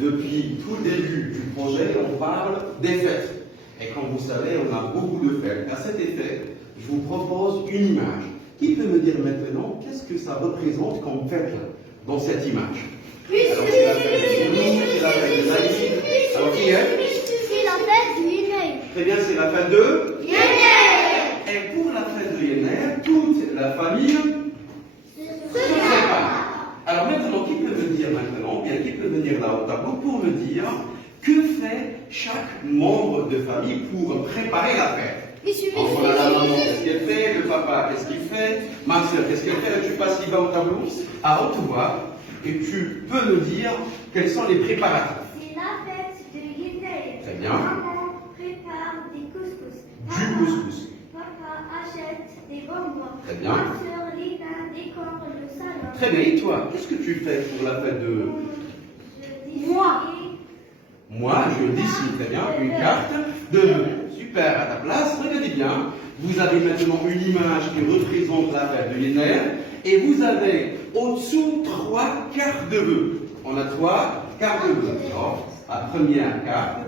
depuis tout le début du projet, on parle des fêtes. Et comme vous savez, on a beaucoup de fêtes. À cet effet, je vous propose une image. Qui peut me dire maintenant qu'est-ce que ça représente comme fête dans cette image? Alors, c'est la fête de Noël, c'est la fête de Naïf. Alors, qui est? C'est la fête du Yenner. Très bien, c'est la fête de Yenner. Et pour la fête de Yenner, toute la famille se prépare. Alors maintenant, qui peut me dire maintenant, bien qui peut venir là au tableau pour me dire que fait chaque membre de famille pour préparer la fête? Donc, voilà, la maman, qu'est-ce qu'elle fait? Le papa, qu'est-ce qu'il fait? Ma soeur, qu'est-ce qu'elle fait? Tu passes qui va au tableau avant de voir et tu peux me dire quels sont les préparatifs. C'est la fête de Yenner. Très bien. Maman prépare des couscous. Du couscous. Papa achète des bonbons. Très bien. Ma soeur Lina décore le salon. Très bien. Et toi, qu'est-ce que tu fais pour la fête de... Moi, je dessine très bien une carte de vœux. Super, à ta place, regardez bien. Vous avez maintenant une image qui représente la fête de Yenner et vous avez au-dessous 3 cartes de vœux. On a 3 cartes de vœux. Alors, la première carte,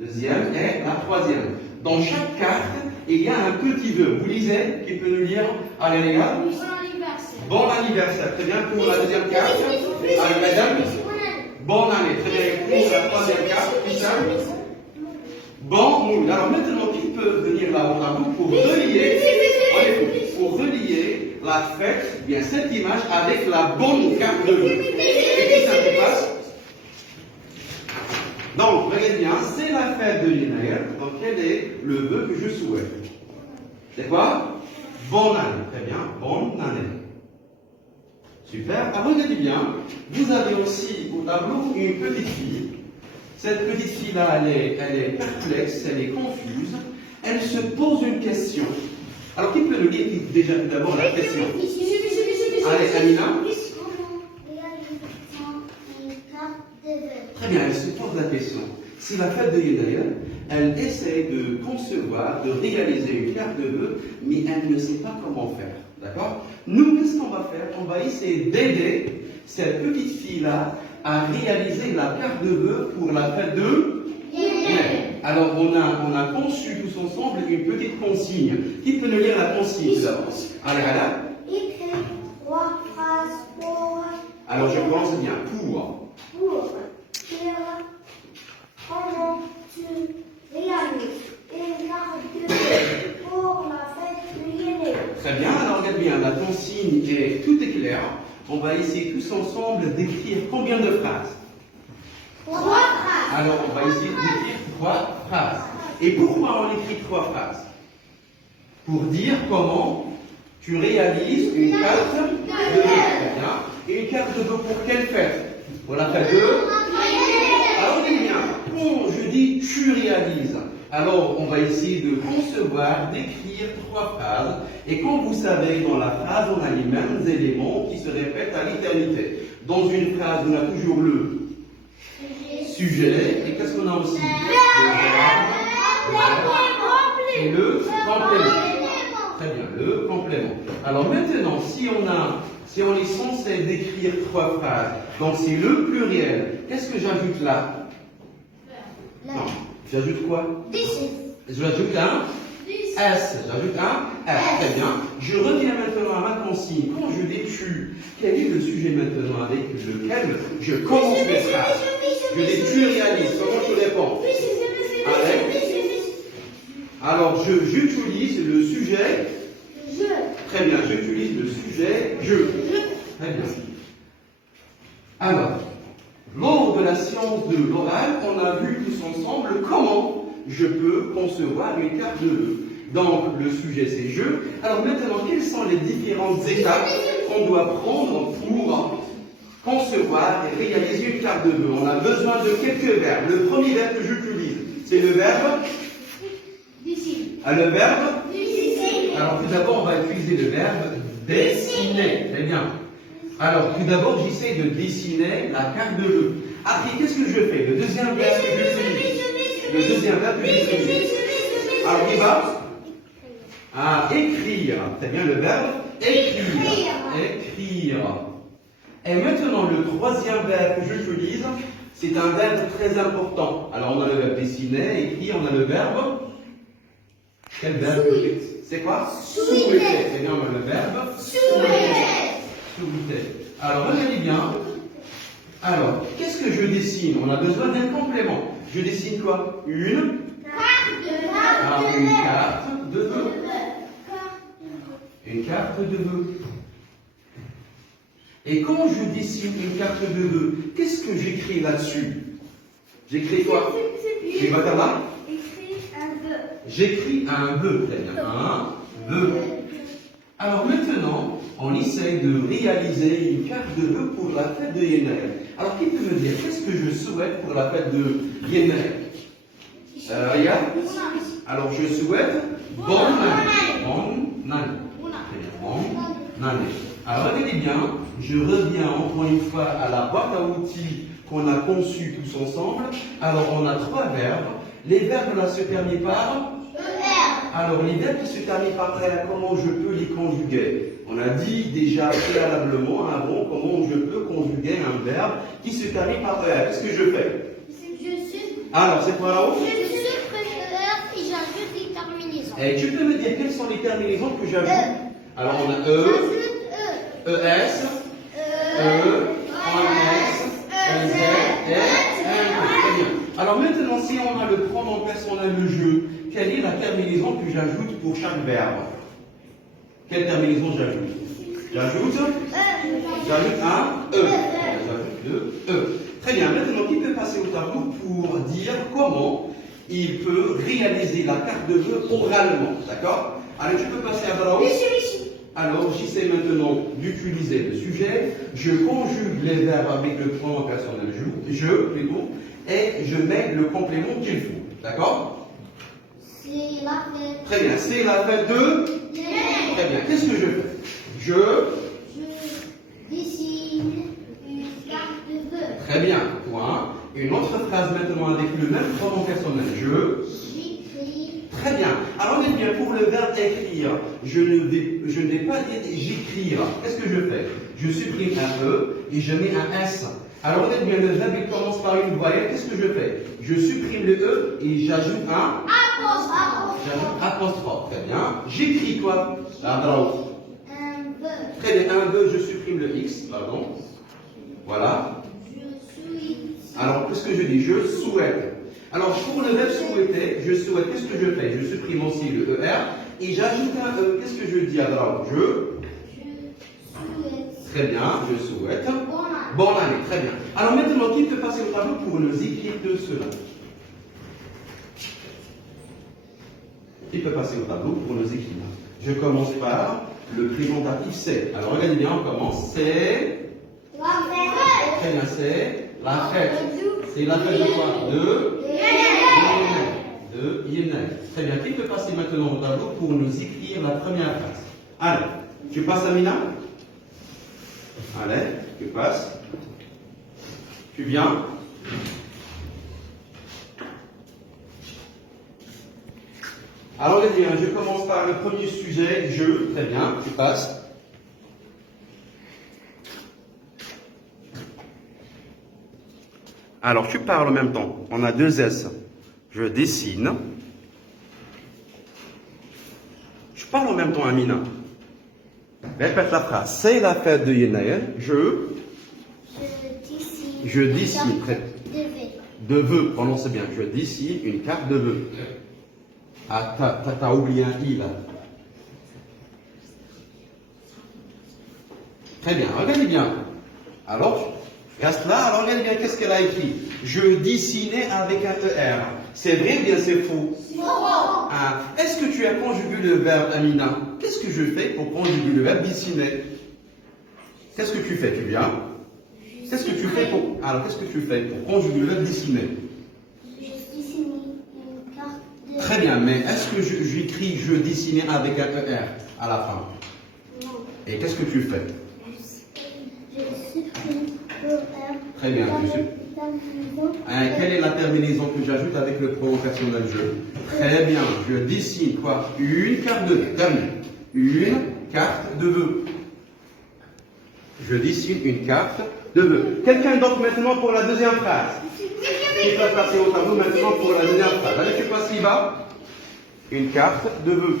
deuxième et la troisième. Dans chaque carte, il y a un petit vœu. Vous lisez? Qui peut nous lire? Allez les gars. Bon anniversaire. Bon anniversaire. Très bien pour la deuxième carte. Allez mesdames. Bonne année, très bien. Pour la troisième carte, Christian. Bon mood. Alors maintenant, qui peut venir là au tableau pour relier, pour relier la fête, bien cette image avec la bonne carte de vœux. Et qui ça se passe? Donc, regardez bien, c'est la fête de Yenner. Donc, quel est le vœu que je souhaite? C'est quoi? Bonne année. Très bien, bonne année. Super. Alors, regardez bien, vous avez aussi au tableau une petite fille. Cette petite fille-là, elle est perplexe, elle est confuse. Elle se pose une question. Alors, qui peut nous dire déjà tout d'abord la question? Allez, Amina. Très bien, elle se pose la question. C'est la fête de Yenner. Elle essaie de concevoir, de réaliser une carte de vœux, mais elle ne sait pas comment faire. D'accord? Nous, qu'est-ce qu'on va faire? On va essayer d'aider cette petite fille-là à réaliser la carte de vœux pour la fête de Yenner. Alors, on a conçu tous ensemble une petite consigne. Qui peut nous lire la consigne tout d'abord? Allez, voilà. Écris 3 phrases pour. Alors, je commence bien. Pour Dire comment tu réalises une carte de vœux pour la fête de Yenner. Très bien, alors regarde bien, la consigne est tout est clair. On va essayer tous ensemble d'écrire combien de phrases? 3 phrases. Alors on va essayer d'écrire 3 phrases. Et pourquoi on écrit 3 phrases? Pour dire comment tu réalises une carte de vœux. Très bien. Et une carte de vœux pour quelle fête? Pour la fête de... Alors regardez bien, quand je dis tu réalises, alors on va essayer de concevoir, d'écrire 3 phrases. Et comme vous savez, dans la phrase, on a les mêmes éléments qui se répètent à l'éternité. Dans une phrase, on a toujours le sujet. Et qu'est-ce qu'on a aussi? Le verbe. Et le complément. Très bien, le complément. Alors maintenant, si on est censé décrire 3 phrases, donc c'est le pluriel, qu'est-ce que j'ajoute là? Non. J'ajoute quoi? J'ajoute un S. J'ajoute un S. Très bien. Je reviens maintenant à ma consigne. Quand je dis tu, quel est le sujet maintenant avec lequel je commence mes phrases? Je dis tu réalises. Comment tu réponds? Allez. Alors, j'utilise le sujet. Très bien. J'utilise le sujet je. Très bien. Alors, lors de la science de l'oral, on a vu tous ensemble comment je peux concevoir une carte de vœux. Donc, le sujet, c'est je. Alors maintenant, quelles sont les différentes étapes qu'on doit prendre pour concevoir et réaliser une carte de vœux? On a besoin de quelques verbes. Le premier verbe que j'utilise, c'est le verbe le verbe Alors, tout d'abord, on va utiliser le verbe dessiner. Très bien. Alors, tout d'abord, j'essaie de dessiner la carte de vœux. Après, qu'est-ce que je fais? Le deuxième verbe que j'utilise. Le deuxième verbe que j'utilise. Alors, il va écrire. Très bien, le verbe écrire. Écrire. Et maintenant, le troisième verbe que j'utilise, C'est un verbe très important. Alors on a le verbe dessiner, écrit, on a le verbe. Quel verbe? C'est quoi? Souhaiter. C'est bien, on a le verbe souhaiter. Alors regardez bien. Alors, qu'est-ce que je dessine? On a besoin d'un complément. Je dessine quoi? Une carte de vœux. Une carte de vœux. Et quand je dessine une carte de vœux, qu'est-ce que j'écris là-dessus? J'écris quoi? Tu vas faire là? J'écris un vœu, très bien. Un vœu. Alors maintenant, on essaye de réaliser une carte de vœux pour la fête de Yennaï. Alors qui peut me dire, qu'est-ce que je souhaite pour la fête de Yennaï? Regarde. Alors je souhaite bonne année. Bonne année. Très bien. Bonne année. Alors regardez bien, je reviens encore une fois à la boîte à outils qu'on a conçue tous ensemble. Alors on a trois verbes. Les verbes là se terminent par Alors les verbes qui se terminent par R, comment je peux les conjuguer? On a dit déjà préalablement avant comment je peux conjuguer un verbe qui se termine par R. Qu'est-ce que je fais? Alors c'est quoi là-haut? Et j'ajoute les terminaisons. Et tu peux me dire quelles sont les terminaisons que j'ajoute? Alors on a ES, ES, très bien. Alors maintenant, si on a le pronom personnel le jeu, quelle est la terminaison que j'ajoute pour chaque verbe? Quelle terminaison j'ajoute? J'ajoute un E. J'ajoute le E. Très bien. Maintenant, qui peut passer au tableau pour dire comment il peut réaliser la carte de vœux oralement? D'accord? Allez, tu peux passer à Bravo. Alors, j'essaie maintenant d'utiliser le sujet. Je conjugue les verbes avec le pronom personnel je plutôt, et je mets le complément qu'il faut. D'accord? C'est la fête. Très bien. C'est la fête de. Très bien. Qu'est-ce que je fais? Je dessine une carte de vœux. Très bien. Point. Une autre phrase maintenant avec le même pronom personnel. J'écris. Très bien. Alors, eh bien, pour le verbe écrire, je ne vais pas dire j'écrire. Qu'est-ce que je fais? Je supprime un E et je mets un S. Alors, eh bien, le verbe il commence par une voyelle. Qu'est-ce que je fais? Je supprime le E et j'ajoute un apostrophe. Très bien. J'écris quoi? Bravo. Un vœu. Très bien. Un vœu, je supprime le X. Pardon. Voilà. Je suis. Alors, qu'est-ce que je dis? Je souhaite. Alors, pour le verbe souhaiter, je souhaite, qu'est-ce que je fais? Je supprime aussi le ER et j'ajoute un E. Qu'est-ce que je dis alors? Je souhaite. Très bien, je souhaite. Bonne année. Bonne année, très bien. Alors maintenant, qui peut passer au tableau pour nous écrire de cela? Qui peut passer au tableau pour nous écrire? Je commence par le présentatif c'est. Alors regardez bien, on commence. C'est. La fête. Très bien, c'est la fête. C'est la fête de quoi? De Yennaï. Très bien. Qui peut passer maintenant au tableau pour nous écrire la première phrase? Allez, tu passes Amina? Allez, tu passes. Tu viens. Alors, les bien, je commence par le premier sujet, je. Très bien, tu passes. Alors, tu parles en même temps. On a deux S. Je dessine. Je parle en même temps, Amina. Répète la phrase. C'est la fête de Yennaï. Je dessine. De vœux. Prononce bien. Je dessine une carte de vœux. Ah, t'as oublié un I là. Très bien. Regardez bien. Alors, reste là. Alors, regardez bien qu'est-ce qu'elle a écrit. Je dessinais avec un ER. C'est vrai ou bien c'est faux? Ah, est-ce que tu as conjugué le verbe Amina? Qu'est-ce que je fais pour conjuguer le verbe dessiner? Qu'est-ce que tu fais? Tu viens? Qu'est-ce que tu fais pour. Alors, qu'est-ce que tu fais pour conjuguer le verbe dessiner? Je dessine une carte de. Très bien, mais est-ce que j'écris je dessinais avec un ER à la fin? Non. Et qu'est-ce que tu fais? Je supprime le R. Très bien, tu supprimes. Quelle est la terminaison que j'ajoute avec le pronom personnel je? Très bien, je dessine quoi? Une carte de vœux. Terminé. Une carte de vœux. Je dessine une carte de vœux. Quelqu'un d'autre maintenant pour la deuxième phrase. Qui va passer au tableau maintenant pour la deuxième phrase. Allez, tu passes là-bas. Une carte de vœux.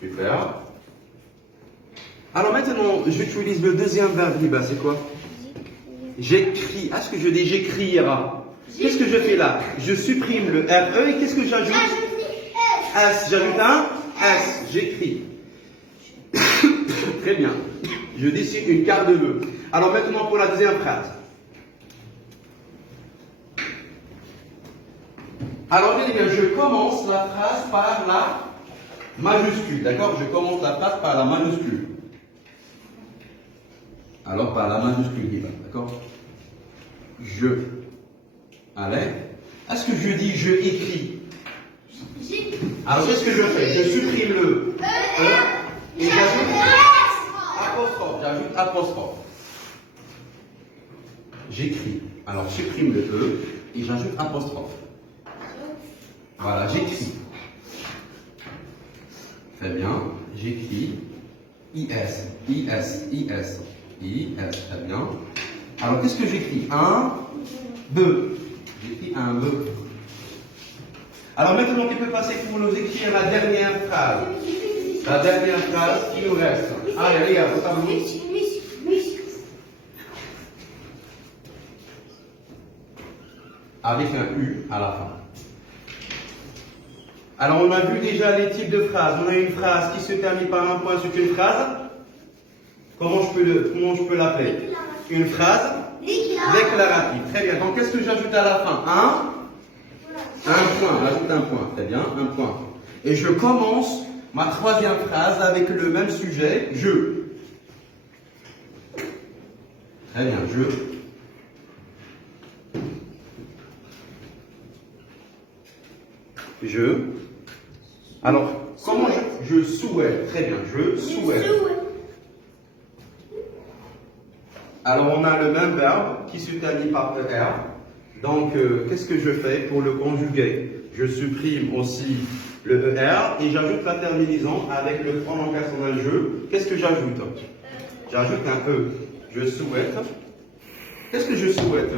Super. Alors maintenant, j'utilise le deuxième verbe liba, c'est quoi? J'écris. Est-ce que je dis j'écrira? Qu'est-ce que je fais là? Je supprime le RE et qu'est-ce que j'ajoute? S. J'ajoute un S. J'écris. Très bien. Je dessine une carte de vœux. Alors maintenant pour la deuxième phrase. Alors eh bien, je commence la phrase par la majuscule. D'accord? Je commence la phrase par la majuscule. Alors par la majuscule, d'accord? Je. Allez. Est-ce que je dis je écris? Alors qu'est-ce que je fais? Je supprime le E et j'ajoute apostrophe. J'ajoute apostrophe. J'écris. Alors supprime le E et j'ajoute apostrophe. Voilà, j'écris. Très bien. J'écris. IS. Très bien. Alors qu'est-ce que j'écris? Un, deux. J'écris un, deux. Alors maintenant, tu peux passer pour nous écrire la dernière phrase. La dernière phrase qui nous reste. Allez, regarde, au tableau. Avec un U à la fin. Alors, on a vu déjà les types de phrases. On a une phrase qui se termine par un point, c'est une phrase. Comment je peux l'appeler? Une phrase déclarative. Très bien. Donc, qu'est-ce que j'ajoute à la fin? Un point. J'ajoute un point. Très bien, un point. Et je commence ma troisième phrase avec le même sujet, je. Très bien, je. Je. Alors, comment je souhaite? Très bien, je souhaite. Alors, on a le même verbe qui se termine par ER. Donc, qu'est-ce que je fais pour le conjuguer? Je supprime aussi le ER et j'ajoute la terminaison avec le pronom personnel je. Qu'est-ce que j'ajoute? J'ajoute un E. Je souhaite. Qu'est-ce que je souhaite?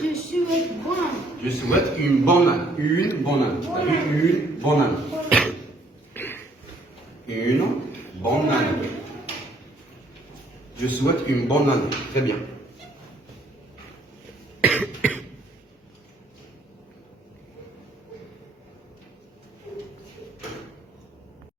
Je souhaite bonne année. Je souhaite une bonne année. Une bonne année. Une bonne année. Une bonne année. Je souhaite une bonne année. Très bien.